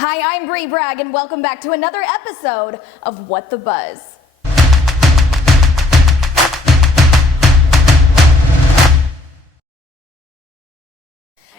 Hi, I'm Bree Bragg, and welcome back to another episode of What the Buzz.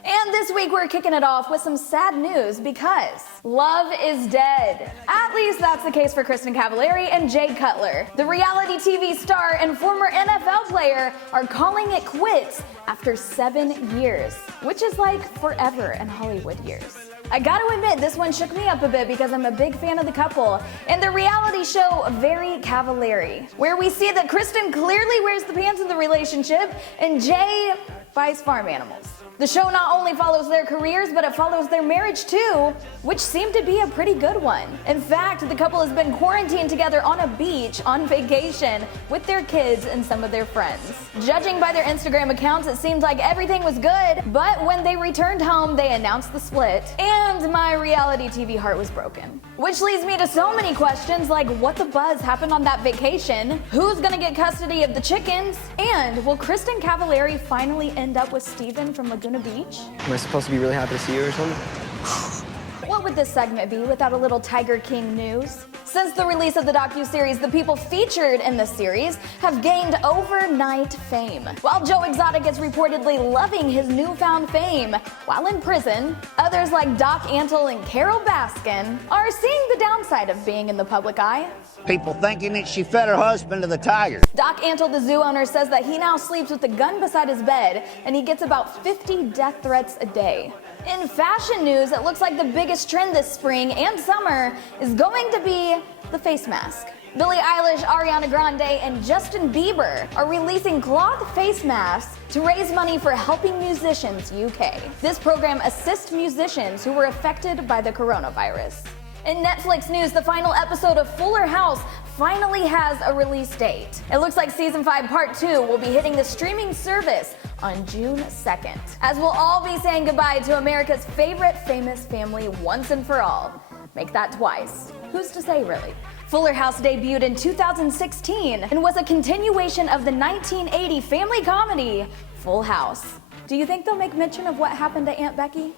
And this week we're kicking it off with some sad news because love is dead. At least that's the case for Kristin Cavallari and Jay Cutler. The reality TV star and former NFL player are calling it quits after 7 years, which is like forever in Hollywood years. I gotta admit, this one shook me up a bit because I'm a big fan of the couple and the reality show Very Cavallari, where we see that Kristin clearly wears the pants in the relationship and Jay buys farm animals. The show not only follows their careers, but it follows their marriage too, which seemed to be a pretty good one. In fact, the couple has been quarantined together on a beach on vacation with their kids and some of their friends. Judging by their Instagram accounts, it seemed like everything was good, but when they returned home, they announced the split, and my reality TV heart was broken. Which leads me to so many questions like what the buzz happened on that vacation, who's gonna get custody of the chickens, and will Kristin Cavallari finally end up with Steven from Laguna Beach? Am I supposed to be really happy to see you or something? What would this segment be without a little Tiger King news? Since the release of the docuseries, the people featured in the series have gained overnight fame. While Joe Exotic is reportedly loving his newfound fame while in prison, others like Doc Antle and Carol Baskin are seeing the downside of being in the public eye. People thinking that she fed her husband to the tiger. Doc Antle, the zoo owner, says that he now sleeps with a gun beside his bed and he gets about 50 death threats a day. In fashion news, it looks like the biggest trend this spring and summer is going to be the face mask. Billie Eilish, Ariana Grande, and Justin Bieber are releasing cloth face masks to raise money for Helping Musicians UK. This program assists musicians who were affected by the coronavirus. In Netflix news, the final episode of Fuller House finally has a release date. It looks like Season 5 Part 2 will be hitting the streaming service on June 2nd, as we'll all be saying goodbye to America's favorite famous family once and for all. Make that twice. Who's to say, really? Fuller House debuted in 2016 and was a continuation of the 1980 family comedy Full House. Do you think they'll make mention of what happened to Aunt Becky?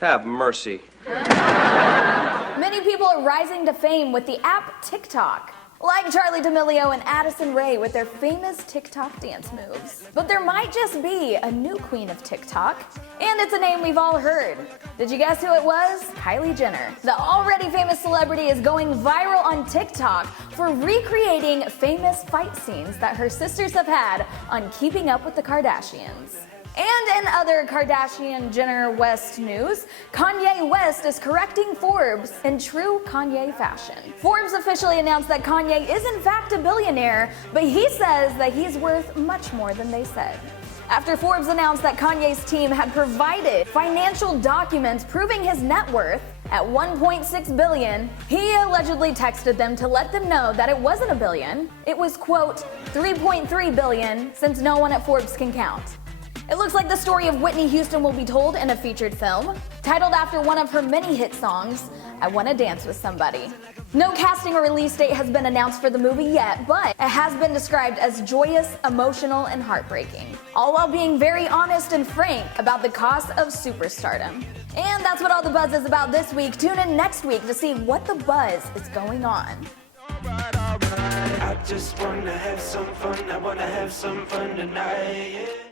Have mercy. Many people are rising to fame with the app TikTok, like Charli D'Amelio and Addison Rae with their famous TikTok dance moves. But there might just be a new queen of TikTok, and it's a name we've all heard. Did you guess who it was? Kylie Jenner. The already famous celebrity is going viral on TikTok for recreating famous fight scenes that her sisters have had on Keeping Up with the Kardashians. And in other Kardashian-Jenner-West news, Kanye West is correcting Forbes in true Kanye fashion. Forbes officially announced that Kanye is in fact a billionaire, but he says that he's worth much more than they said. After Forbes announced that Kanye's team had provided financial documents proving his net worth at $1.6 billion, he allegedly texted them to let them know that it wasn't a billion. It was, quote, $3.3 billion, since no one at Forbes can count. It looks like the story of Whitney Houston will be told in a featured film, titled after one of her many hit songs, I Wanna Dance with Somebody. No casting or release date has been announced for the movie yet, but it has been described as joyous, emotional, and heartbreaking, all while being very honest and frank about the cost of superstardom. And that's what all the buzz is about this week. Tune in next week to see what the buzz is going on. I just wanna have some fun, I wanna have some fun tonight, yeah.